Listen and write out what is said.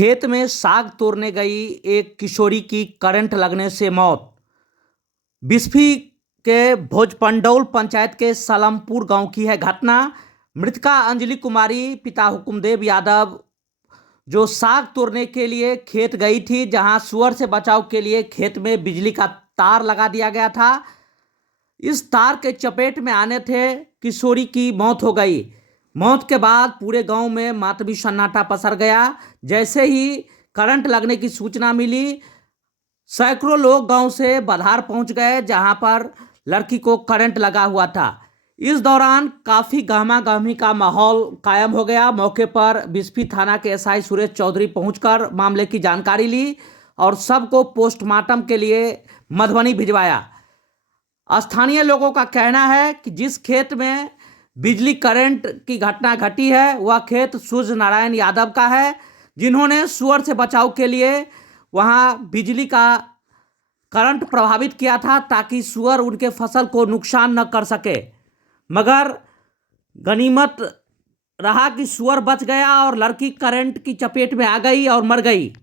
खेत में साग तोड़ने गई एक किशोरी की करंट लगने से मौत। बिस्फी के भोजपंडौल पंचायत के सलमपुर गांव की है घटना। मृतका अंजलि कुमारी, पिता हुकुमदेव यादव, जो साग तोड़ने के लिए खेत गई थी, जहां सुअर से बचाव के लिए खेत में बिजली का तार लगा दिया गया था। इस तार के चपेट में आने थे किशोरी की मौत हो गई। मौत के बाद पूरे गांव में मातमी सन्नाटा पसर गया। जैसे ही करंट लगने की सूचना मिली, सैकड़ों लोग गांव से बधार पहुंच गए, जहां पर लड़की को करंट लगा हुआ था। इस दौरान काफ़ी गहमा-गहमी का माहौल कायम हो गया। मौके पर बिस्फी थाना के एसआई सुरेश चौधरी पहुंचकर मामले की जानकारी ली और सबको पोस्टमार्टम के लिए मधुबनी भिजवाया। स्थानीय लोगों का कहना है कि जिस खेत में बिजली करंट की घटना घटी है वह खेत सूर्य नारायण यादव का है, जिन्होंने सुअर से बचाव के लिए वहां बिजली का करंट प्रभावित किया था ताकि सुअर उनके फसल को नुकसान न कर सके। मगर गनीमत रहा कि सुअर बच गया और लड़की करंट की चपेट में आ गई और मर गई।